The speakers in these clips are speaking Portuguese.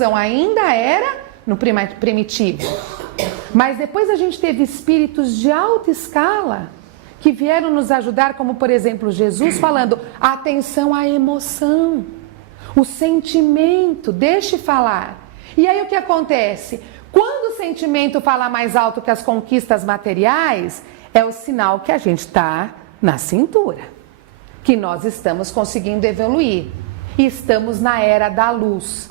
ainda era no primitivo. Mas depois a gente teve espíritos de alta escala que vieram nos ajudar, como por exemplo Jesus falando, atenção à emoção, o sentimento, deixe falar. E aí o que acontece? Quando o sentimento fala mais alto que as conquistas materiais, é o sinal que a gente está na cintura, que nós estamos conseguindo evoluir. E estamos na era da luz.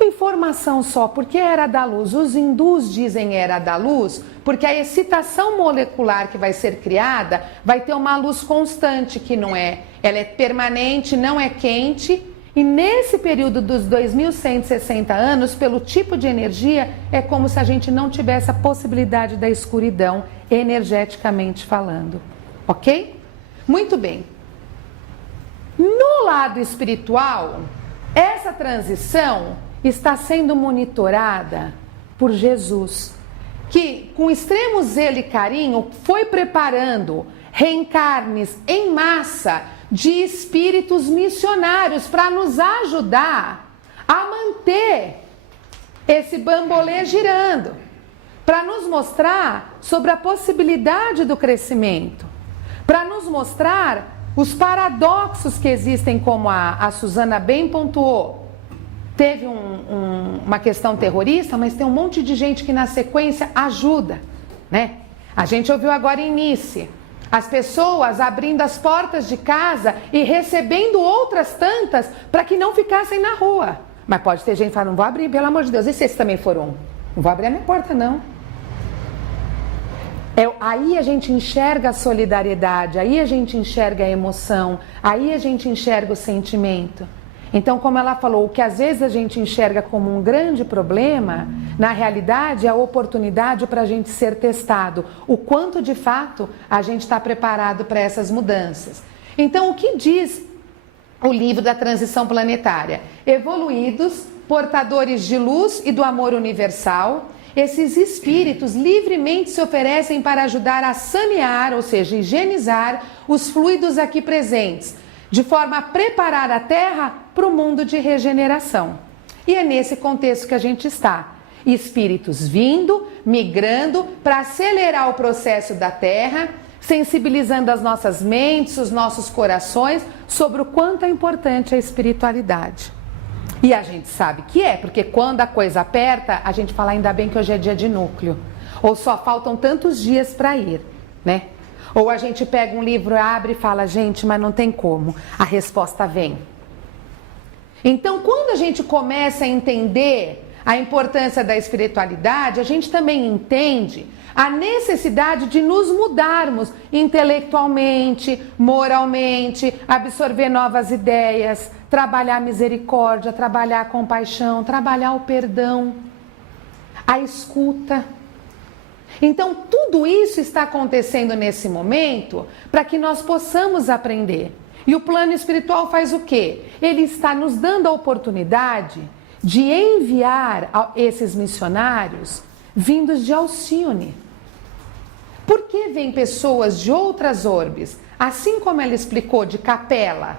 Uma informação só, porque era da luz. Os hindus dizem era da luz, porque a excitação molecular que vai ser criada vai ter uma luz constante, que não é, ela é permanente, não é quente. E nesse período dos 2160 anos, pelo tipo de energia, é como se a gente não tivesse a possibilidade da escuridão, energeticamente falando. Ok? Muito bem. No lado espiritual, essa transição está sendo monitorada por Jesus, que com extremo zelo e carinho foi preparando reencarnes em massa de espíritos missionários para nos ajudar a manter esse bambolê girando, para nos mostrar sobre a possibilidade do crescimento, para nos mostrar os paradoxos que existem, como a Suzana bem pontuou. Teve uma questão terrorista, mas tem um monte de gente que na sequência ajuda, né? A gente ouviu agora em Nice, as pessoas abrindo as portas de casa e recebendo outras tantas para que não ficassem na rua. Mas pode ter gente que fala, não vou abrir, pelo amor de Deus. E se esse também for um? Não vou abrir a minha porta, não. Aí a gente enxerga a solidariedade, aí a gente enxerga a emoção, aí a gente enxerga o sentimento. Então, como ela falou, o que às vezes a gente enxerga como um grande problema, na realidade é a oportunidade para a gente ser testado, o quanto de fato a gente está preparado para essas mudanças. Então, o que diz o livro da transição planetária? Evoluídos, portadores de luz e do amor universal, esses espíritos livremente se oferecem para ajudar a sanear, ou seja, higienizar os fluidos aqui presentes, de forma a preparar a Terra para o mundo de regeneração. E é nesse contexto que a gente está. Espíritos vindo, migrando, para acelerar o processo da Terra, sensibilizando as nossas mentes, os nossos corações, sobre o quanto é importante a espiritualidade. E a gente sabe que é, porque quando a coisa aperta, a gente fala, ainda bem que hoje é dia de núcleo. Ou só faltam tantos dias para ir, né? Ou a gente pega um livro, abre e fala, gente, mas não tem como. A resposta vem. Então, quando a gente começa a entender a importância da espiritualidade, a gente também entende a necessidade de nos mudarmos intelectualmente, moralmente, absorver novas ideias, trabalhar a misericórdia, trabalhar a compaixão, trabalhar o perdão, a escuta. Então, tudo isso está acontecendo nesse momento para que nós possamos aprender. E o plano espiritual faz o quê? Ele está nos dando a oportunidade de enviar esses missionários vindos de Alcione. Por que vêm pessoas de outras orbes? Assim como ela explicou de Capela,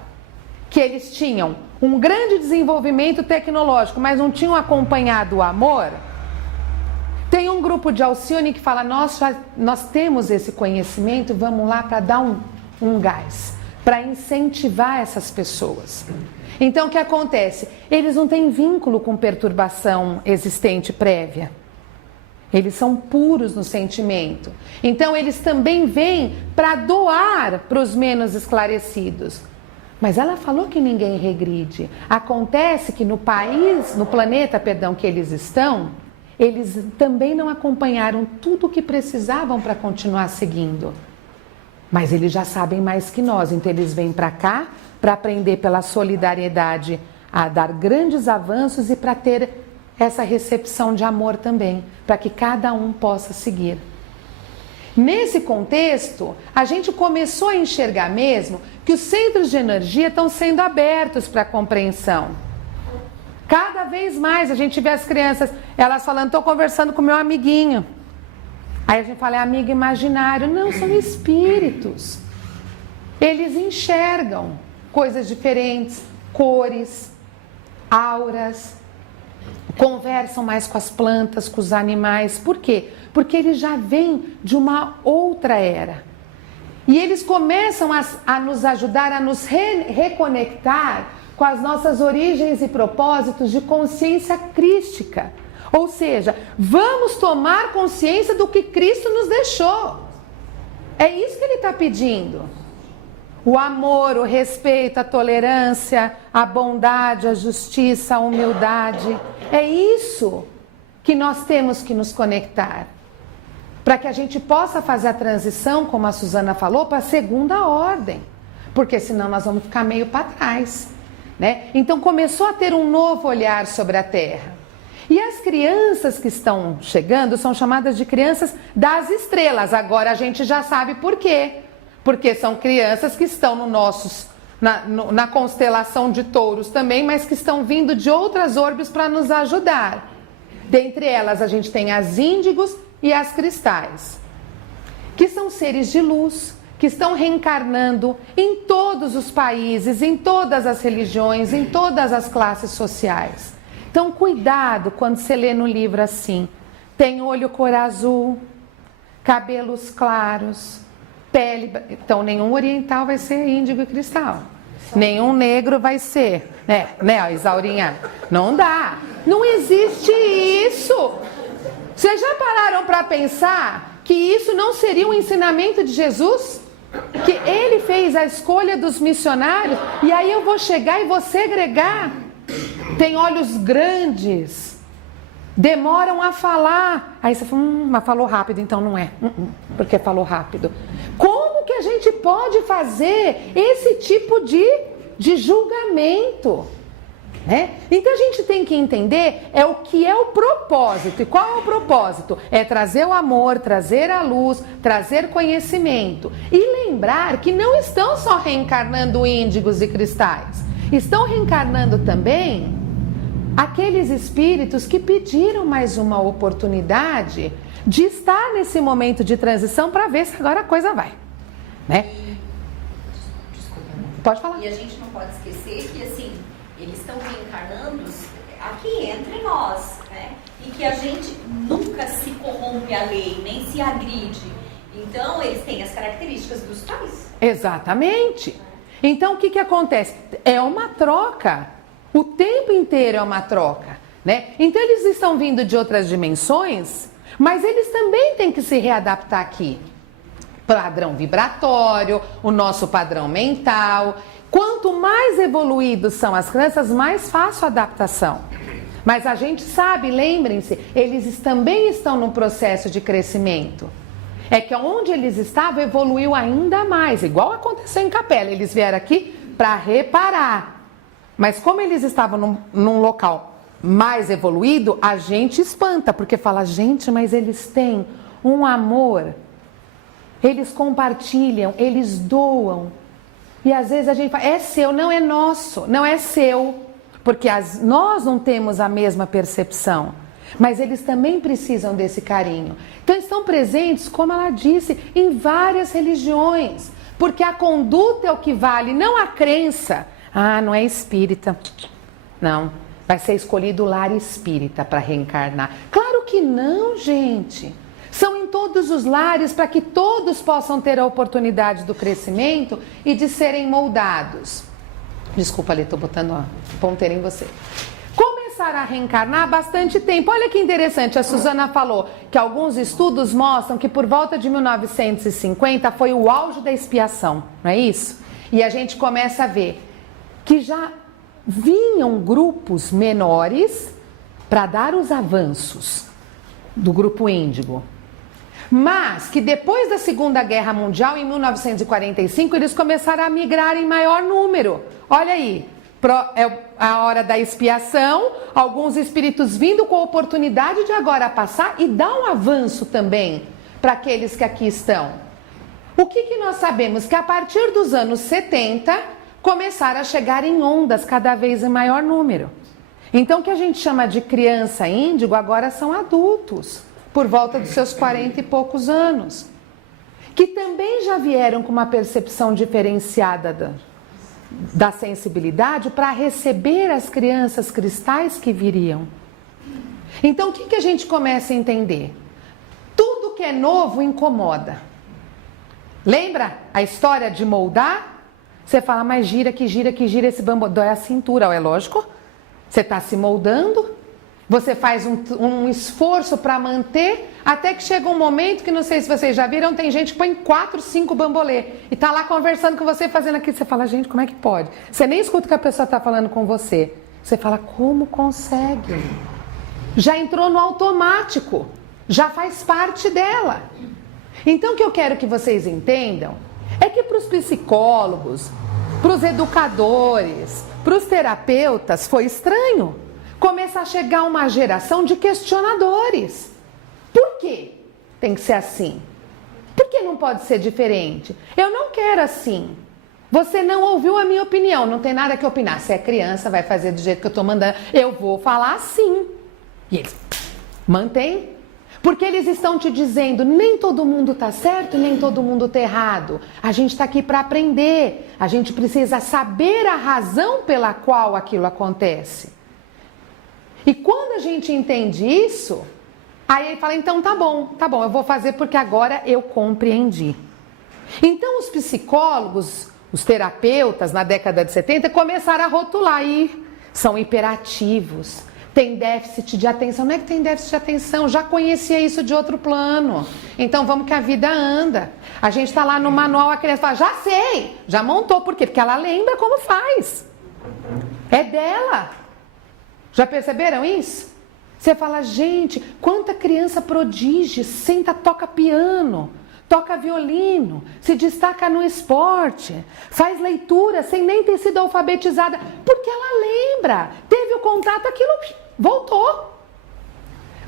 que eles tinham um grande desenvolvimento tecnológico, mas não tinham acompanhado o amor. Tem um grupo de Alcione que fala, nós temos esse conhecimento, vamos lá para dar um gás, para incentivar essas pessoas. Então o que acontece? Eles não têm vínculo com perturbação existente prévia. Eles são puros no sentimento. Então eles também vêm para doar para os menos esclarecidos. Mas ela falou que ninguém regride. Acontece que no planeta que eles estão, eles também não acompanharam tudo o que precisavam para continuar seguindo. Mas eles já sabem mais que nós, então eles vêm para cá para aprender pela solidariedade a dar grandes avanços e para ter essa recepção de amor também, para que cada um possa seguir. Nesse contexto, a gente começou a enxergar mesmo que os centros de energia estão sendo abertos para a compreensão. Cada vez mais a gente vê as crianças, elas falando, estou conversando com meu amiguinho. Aí a gente fala, é amigo imaginário. Não, são espíritos. Eles enxergam coisas diferentes, cores, auras, conversam mais com as plantas, com os animais. Por quê? Porque eles já vêm de uma outra era. E eles começam a nos ajudar a nos reconectar com as nossas origens e propósitos de consciência crística. Ou seja, vamos tomar consciência do que Cristo nos deixou. É isso que ele está pedindo. O amor, o respeito, a tolerância, a bondade, a justiça, a humildade. É isso que nós temos que nos conectar. Para que a gente possa fazer a transição, como a Suzana falou, para a segunda ordem. Porque senão nós vamos ficar meio para trás, né? Então começou a ter um novo olhar sobre a Terra. E as crianças que estão chegando são chamadas de crianças das estrelas. Agora a gente já sabe por quê. Porque são crianças que estão na constelação de touros também, mas que estão vindo de outras orbes para nos ajudar. Dentre elas a gente tem as índigos e as cristais, que são seres de luz, que estão reencarnando em todos os países, em todas as religiões, em todas as classes sociais. Então, cuidado quando você lê no livro assim: tem olho cor azul, cabelos claros, pele... Então, nenhum oriental vai ser índigo e cristal. Nenhum negro vai ser. Né, Isaurinha? Não dá. Não existe isso. Vocês já pararam para pensar que isso não seria um ensinamento de Jesus? Que ele fez a escolha dos missionários e aí eu vou chegar e vou segregar. Tem olhos grandes, demoram a falar. Aí você fala, mas falou rápido, então não é. Porque falou rápido. Como que a gente pode fazer esse tipo de julgamento? Né? Então a gente tem que entender o que é o propósito. E qual é o propósito? É trazer o amor, trazer a luz, trazer conhecimento. E lembrar que não estão só reencarnando índigos e cristais. Estão reencarnando também aqueles espíritos que pediram mais uma oportunidade de estar nesse momento de transição para ver se agora a coisa vai. Né? Desculpa. Pode falar. E a gente não pode esquecer que assim, eles estão reencarnando aqui entre nós, né? E que a gente nunca se corrompe a lei, nem se agride. Então, eles têm as características dos pais. Exatamente. Então, o que acontece? É uma troca. O tempo inteiro é uma troca, né? Então, eles estão vindo de outras dimensões, mas eles também têm que se readaptar aqui. Padrão vibratório, o nosso padrão mental. Quanto mais evoluídos são as crianças, mais fácil a adaptação. Mas a gente sabe, lembrem-se, eles também estão num processo de crescimento. É que onde eles estavam evoluiu ainda mais, igual aconteceu em Capela. Eles vieram aqui para reparar. Mas como eles estavam num local mais evoluído, a gente espanta, porque fala, gente, mas eles têm um amor, eles compartilham, eles doam. E às vezes a gente fala, é seu, não é nosso, não é seu, porque nós não temos a mesma percepção, mas eles também precisam desse carinho. Então estão presentes, como ela disse, em várias religiões, porque a conduta é o que vale, não a crença. Ah, não é espírita. Não, vai ser escolhido o lar espírita para reencarnar. Claro que não, gente. São em todos os lares para que todos possam ter a oportunidade do crescimento e de serem moldados. Desculpa, Ali, estou botando a ponteira em você. Começaram a reencarnar há bastante tempo. Olha que interessante, a Suzana falou que alguns estudos mostram que por volta de 1950 foi o auge da expiação, não é isso? E a gente começa a ver que já vinham grupos menores para dar os avanços do grupo índigo. Mas que depois da Segunda Guerra Mundial, em 1945, eles começaram a migrar em maior número. Olha aí, é a hora da expiação, alguns espíritos vindo com a oportunidade de agora passar e dar um avanço também para aqueles que aqui estão. O que nós sabemos? Que a partir dos anos 70, começaram a chegar em ondas cada vez em maior número. Então, o que a gente chama de criança índigo agora são adultos, por volta dos seus 40 e poucos anos, que também já vieram com uma percepção diferenciada da sensibilidade para receber as crianças cristais que viriam. Então, o que a gente começa a entender? Tudo que é novo incomoda. Lembra a história de moldar? Você fala, mas gira, que gira esse bambu. Dói a cintura, é lógico. Você está se moldando. Você faz um esforço para manter, até que chega um momento que, não sei se vocês já viram, tem gente que põe 4, 5 bambolê. E tá lá conversando com você, fazendo aquilo. Você fala, gente, como é que pode? Você nem escuta o que a pessoa está falando com você. Você fala, como consegue? Já entrou no automático. Já faz parte dela. Então, o que eu quero que vocês entendam é que para os psicólogos, para os educadores, para os terapeutas, foi estranho começar a chegar uma geração de questionadores. Por quê tem que ser assim? Por que não pode ser diferente? Eu não quero assim. Você não ouviu a minha opinião, não tem nada que opinar. Se é criança, vai fazer do jeito que eu estou mandando. Eu vou falar assim. E eles mantêm. Porque eles estão te dizendo, nem todo mundo está certo, nem todo mundo está errado. A gente está aqui para aprender. A gente precisa saber a razão pela qual aquilo acontece. E quando a gente entende isso, aí ele fala, então tá bom, eu vou fazer porque agora eu compreendi. Então os psicólogos, os terapeutas na década de 70 começaram a rotular aí, são hiperativos, tem déficit de atenção. Não é que tem déficit de atenção, já conhecia isso de outro plano. Então vamos que a vida anda. A gente está lá no manual, a criança fala, já sei, já montou, por quê? Porque ela lembra como faz. É dela. Já perceberam isso? Você fala, gente, quanta criança prodígio, senta, toca piano, toca violino, se destaca no esporte, faz leitura sem nem ter sido alfabetizada, porque ela lembra, teve o contato, aquilo voltou.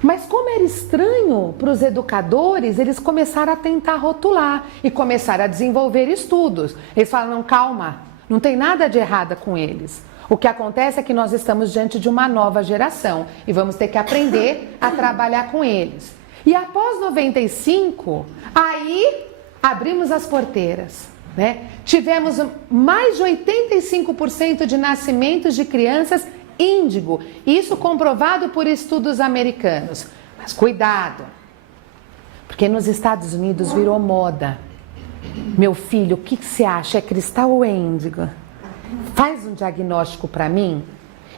Mas como era estranho para os educadores, eles começaram a tentar rotular e começaram a desenvolver estudos. Eles falam, não, calma, não tem nada de errado com eles. O que acontece é que nós estamos diante de uma nova geração e vamos ter que aprender a trabalhar com eles. E após 95, aí abrimos as porteiras, né? Tivemos mais de 85% de nascimentos de crianças índigo, isso comprovado por estudos americanos. Mas cuidado, porque nos Estados Unidos virou moda. Meu filho, o que você acha? É cristal ou é índigo? Faz um diagnóstico para mim.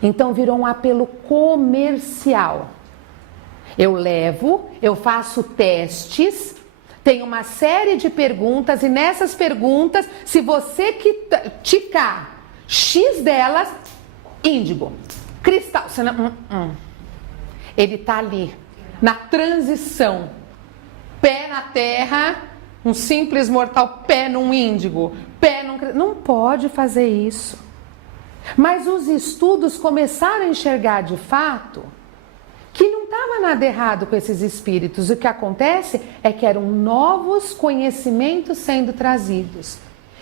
Então virou um apelo comercial. Eu levo, eu faço testes, tem uma série de perguntas e nessas perguntas, se você ticar X delas, índigo, cristal, você não, ele tá ali na transição, pé na terra. Um simples mortal, pé num índigo, pé num... Não pode fazer isso. Mas os estudos começaram a enxergar de fato que não estava nada errado com esses espíritos. O que acontece é que eram novos conhecimentos sendo trazidos.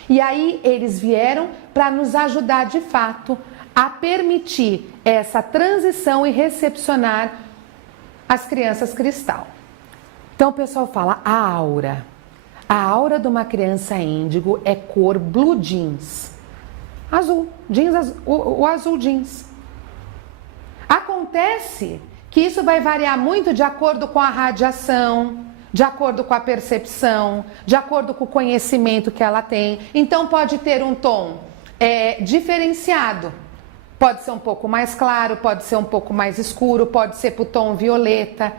E aí eles vieram para nos ajudar de fato a permitir essa transição e recepcionar as crianças cristal. Então o pessoal fala, a aura. A aura de uma criança índigo é cor blue jeans. Azul, jeans azul, o azul jeans. Acontece que isso vai variar muito de acordo com a radiação, de acordo com a percepção, de acordo com o conhecimento que ela tem. Então pode ter um tom diferenciado. Pode ser um pouco mais claro, pode ser um pouco mais escuro, pode ser para o tom violeta.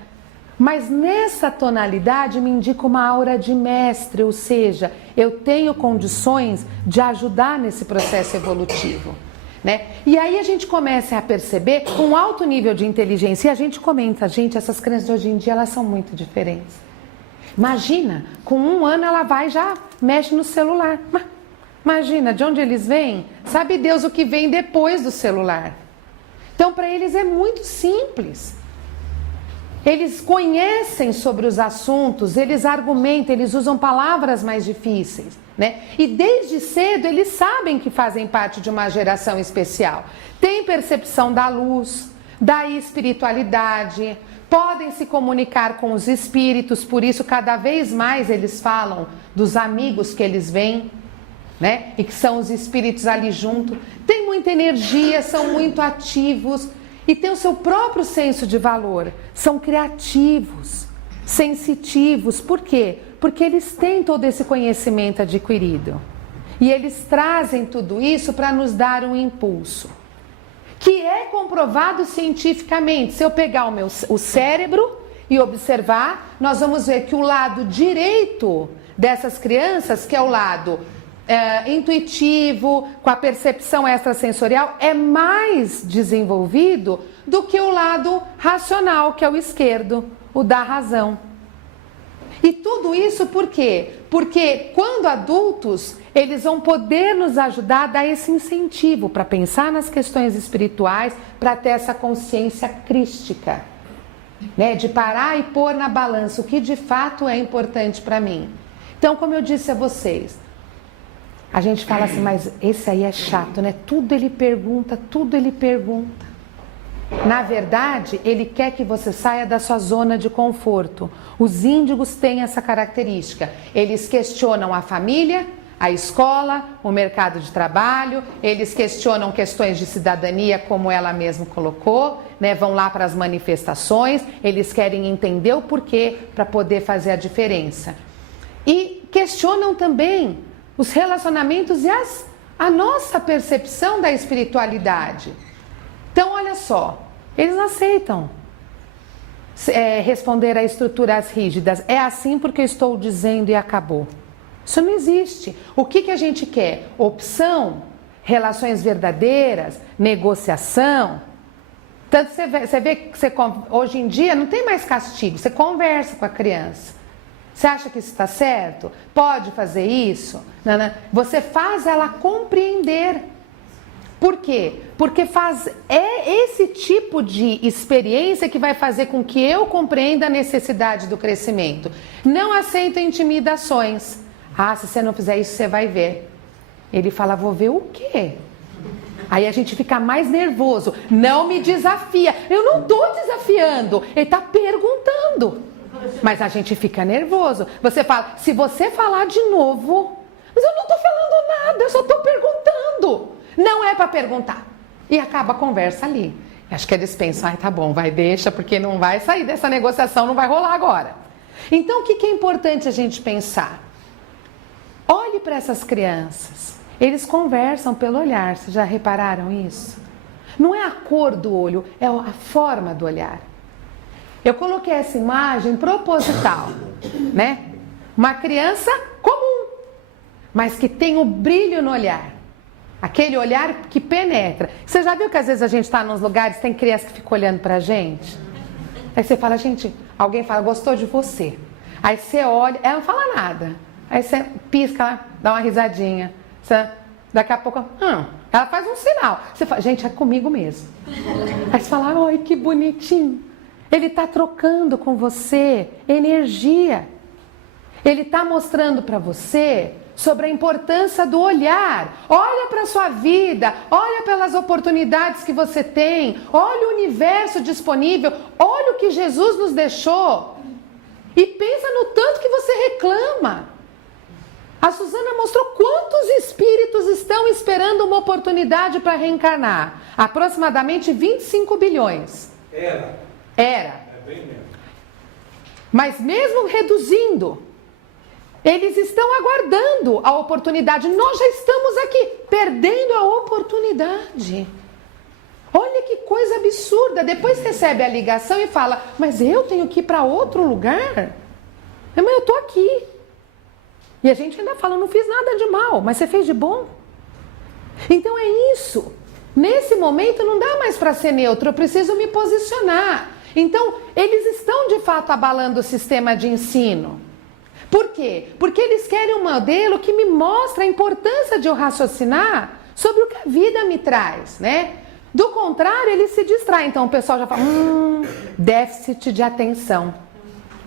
Mas nessa tonalidade me indica uma aura de mestre, ou seja, eu tenho condições de ajudar nesse processo evolutivo, né? E aí a gente começa a perceber um alto nível de inteligência e a gente comenta, gente, essas crianças de hoje em dia elas são muito diferentes. Imagina, com 1 ano ela vai e já mexe no celular. Imagina, de onde eles vêm? Sabe Deus o que vem depois do celular. Então para eles é muito simples. Eles conhecem sobre os assuntos, eles argumentam, eles usam palavras mais difíceis, né? E desde cedo eles sabem que fazem parte de uma geração especial. Tem percepção da luz, da espiritualidade, podem se comunicar com os espíritos, por isso cada vez mais eles falam dos amigos que eles veem, né? E que são os espíritos ali junto. Tem muita energia, são muito ativos. e têm o seu próprio senso de valor. São criativos, sensitivos. Por quê? Porque eles têm todo esse conhecimento adquirido. E eles trazem tudo isso para nos dar um impulso, que é comprovado cientificamente. Se eu pegar o cérebro e observar, nós vamos ver que o lado direito dessas crianças, que é o lado intuitivo, com a percepção extrasensorial, é mais desenvolvido do que o lado racional, que é o esquerdo, o da razão. E tudo isso por quê? Porque quando adultos, eles vão poder nos ajudar a dar esse incentivo para pensar nas questões espirituais, para ter essa consciência crística, né? De parar e pôr na balança o que de fato é importante para mim. Então, como eu disse a vocês, a gente fala assim, mas esse aí é chato, né? Tudo ele pergunta, tudo ele pergunta. Na verdade, ele quer que você saia da sua zona de conforto. Os índigos têm essa característica. Eles questionam a família, a escola, o mercado de trabalho, eles questionam questões de cidadania, como ela mesma colocou, né? Vão lá para as manifestações, eles querem entender o porquê para poder fazer a diferença. E questionam também os relacionamentos e a nossa percepção da espiritualidade. Então, olha só, eles não aceitam responder a estruturas rígidas. É assim porque eu estou dizendo e acabou. Isso não existe. O que a gente quer? Opção, relações verdadeiras, negociação. Tanto você vê que hoje em dia não tem mais castigo, você conversa com a criança. Você acha que isso está certo? Pode fazer isso? Não. Você faz ela compreender. Por quê? Porque é esse tipo de experiência que vai fazer com que eu compreenda a necessidade do crescimento. Não aceito intimidações. Ah, se você não fizer isso, você vai ver. Ele fala, vou ver o quê? Aí a gente fica mais nervoso. Não me desafia. Eu não estou desafiando. Ele está perguntando. Mas a gente fica nervoso. Você fala, se você falar de novo, mas eu não estou falando nada, eu só estou perguntando. Não é para perguntar. E acaba a conversa ali. Acho que eles pensam, tá bom, vai, deixa, porque não vai sair dessa negociação, não vai rolar agora. Então, o que é importante a gente pensar? Olhe para essas crianças. Eles conversam pelo olhar, vocês já repararam isso? Não é a cor do olho, é a forma do olhar. Eu coloquei essa imagem proposital, né? Uma criança comum, mas que tem o brilho no olhar. Aquele olhar que penetra. Você já viu que às vezes a gente está nos lugares, tem criança que fica olhando pra gente? Aí você fala, gente, alguém fala, gostou de você. Aí você olha, ela não fala nada. Aí você pisca, dá uma risadinha. Daqui a pouco, ela faz um sinal. Você fala, gente, é comigo mesmo. Aí você fala, ai, que bonitinho. Ele está trocando com você energia. Ele está mostrando para você sobre a importância do olhar. Olha para a sua vida, olha pelas oportunidades que você tem, olha o universo disponível, olha o que Jesus nos deixou e pensa no tanto que você reclama. A Suzana mostrou quantos espíritos estão esperando uma oportunidade para reencarnar. Aproximadamente 25 bilhões. Era. É bem menos. Mas mesmo reduzindo, eles estão aguardando a oportunidade. Nós já estamos aqui, perdendo a oportunidade. Olha que coisa absurda. Depois recebe a ligação e fala, mas eu tenho que ir para outro lugar? Mas eu estou aqui. E a gente ainda fala, não fiz nada de mal, mas você fez de bom? Então é isso. Nesse momento não dá mais para ser neutro, eu preciso me posicionar. Então, eles estão de fato abalando o sistema de ensino. Por quê? Porque eles querem um modelo que me mostra a importância de eu raciocinar sobre o que a vida me traz, né? Do contrário, eles se distraem. Então, o pessoal já fala, déficit de atenção.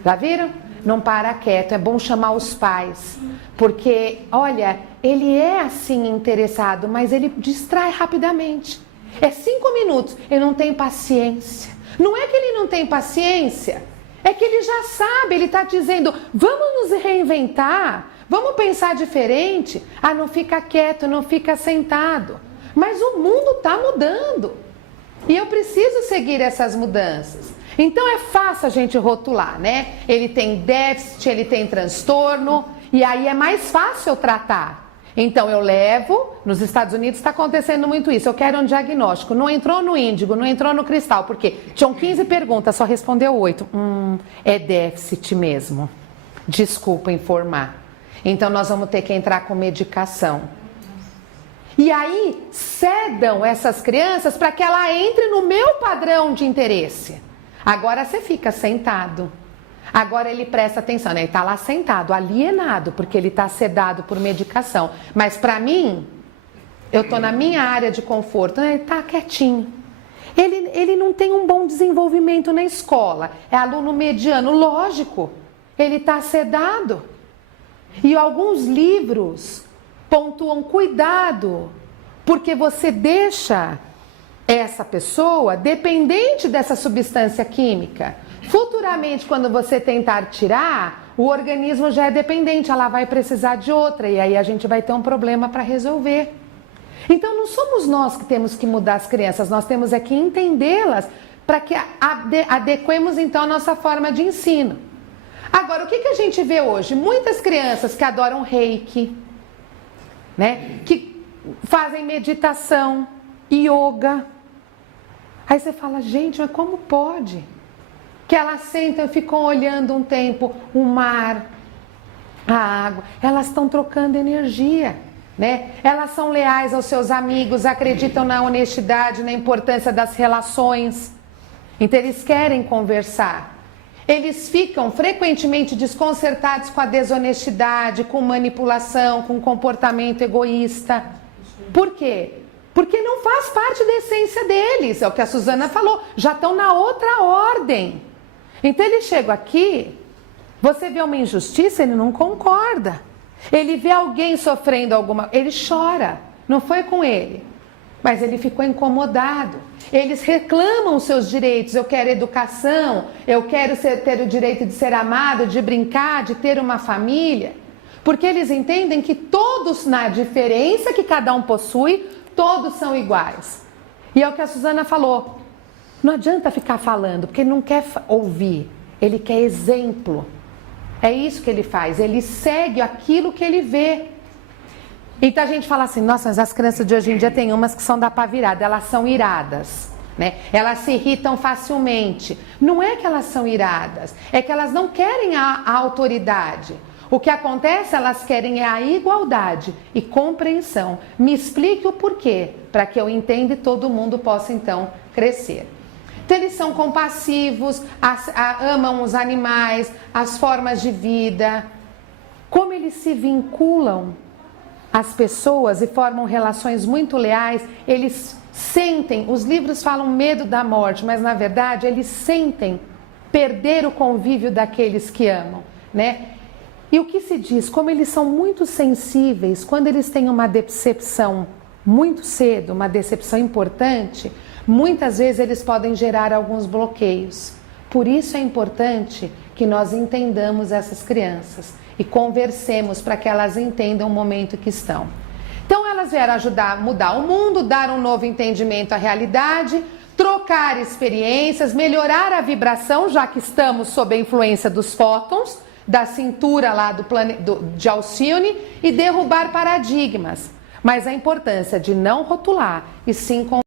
Já viram? Não para quieto, é bom chamar os pais. Porque, olha, ele é assim interessado, mas ele distrai rapidamente. É 5 minutos, ele não tem paciência. Não é que ele não tem paciência, é que ele já sabe, ele está dizendo, vamos nos reinventar, vamos pensar diferente. Ah, não fica quieto, não fica sentado. Mas o mundo está mudando. E eu preciso seguir essas mudanças. Então é fácil a gente rotular, né? Ele tem déficit, ele tem transtorno, e aí é mais fácil eu tratar. Então eu levo, nos Estados Unidos está acontecendo muito isso, eu quero um diagnóstico, não entrou no índigo, não entrou no cristal, porque tinham 15 perguntas, só respondeu 8. É déficit mesmo, desculpa informar. Então nós vamos ter que entrar com medicação. E aí cedam essas crianças para que ela entre no meu padrão de interesse. Agora você fica sentado. Agora ele presta atenção, né? Ele está lá sentado, alienado, porque ele está sedado por medicação. Mas para mim, eu estou na minha área de conforto, né? Ele está quietinho. Ele não tem um bom desenvolvimento na escola. É aluno mediano, lógico. Ele está sedado. E alguns livros pontuam cuidado, porque você deixa essa pessoa dependente dessa substância química. Futuramente, quando você tentar tirar, o organismo já é dependente, ela vai precisar de outra e aí a gente vai ter um problema para resolver. Então não somos nós que temos que mudar as crianças, nós temos é que entendê-las para que adequemos então a nossa forma de ensino. Agora, o que a gente vê hoje? Muitas crianças que adoram reiki, né? Que fazem meditação, yoga. Aí você fala, gente, mas como pode? Que elas sentam e ficam olhando um tempo o mar, a água. Elas estão trocando energia, né? Elas são leais aos seus amigos, acreditam na honestidade, na importância das relações. Então eles querem conversar. Eles ficam frequentemente desconcertados com a desonestidade, com manipulação, com comportamento egoísta. Por quê? Porque não faz parte da essência deles, é o que a Suzana falou, já estão na outra ordem. Então ele chega aqui, você vê uma injustiça, ele não concorda. Ele vê alguém sofrendo alguma, ele chora, não foi com ele, mas ele ficou incomodado. Eles reclamam os seus direitos, eu quero educação, eu quero ter o direito de ser amado, de brincar, de ter uma família. Porque eles entendem que todos, na diferença que cada um possui, todos são iguais. E é o que a Suzana falou. Não adianta ficar falando, porque ele não quer ouvir. Ele quer exemplo. É isso que ele faz. Ele segue aquilo que ele vê. Então a gente fala assim, nossa, mas as crianças de hoje em dia tem umas que são da pá virada. Elas são iradas, né? Elas se irritam facilmente. Não é que elas são iradas. É que elas não querem a autoridade. O que acontece, elas querem é a igualdade e compreensão. Me explique o porquê, para que eu entenda e todo mundo possa então crescer. Então eles são compassivos, amam os animais, as formas de vida. Como eles se vinculam às pessoas e formam relações muito leais, eles sentem, os livros falam medo da morte, mas na verdade eles sentem perder o convívio daqueles que amam, né? E o que se diz? Como eles são muito sensíveis, quando eles têm uma decepção muito cedo, uma decepção importante, muitas vezes eles podem gerar alguns bloqueios. Por isso é importante que nós entendamos essas crianças e conversemos para que elas entendam o momento que estão. Então elas vieram ajudar a mudar o mundo, dar um novo entendimento à realidade, trocar experiências, melhorar a vibração, já que estamos sob a influência dos fótons, da cintura lá de Alcione, e derrubar paradigmas. Mas a importância de não rotular e sim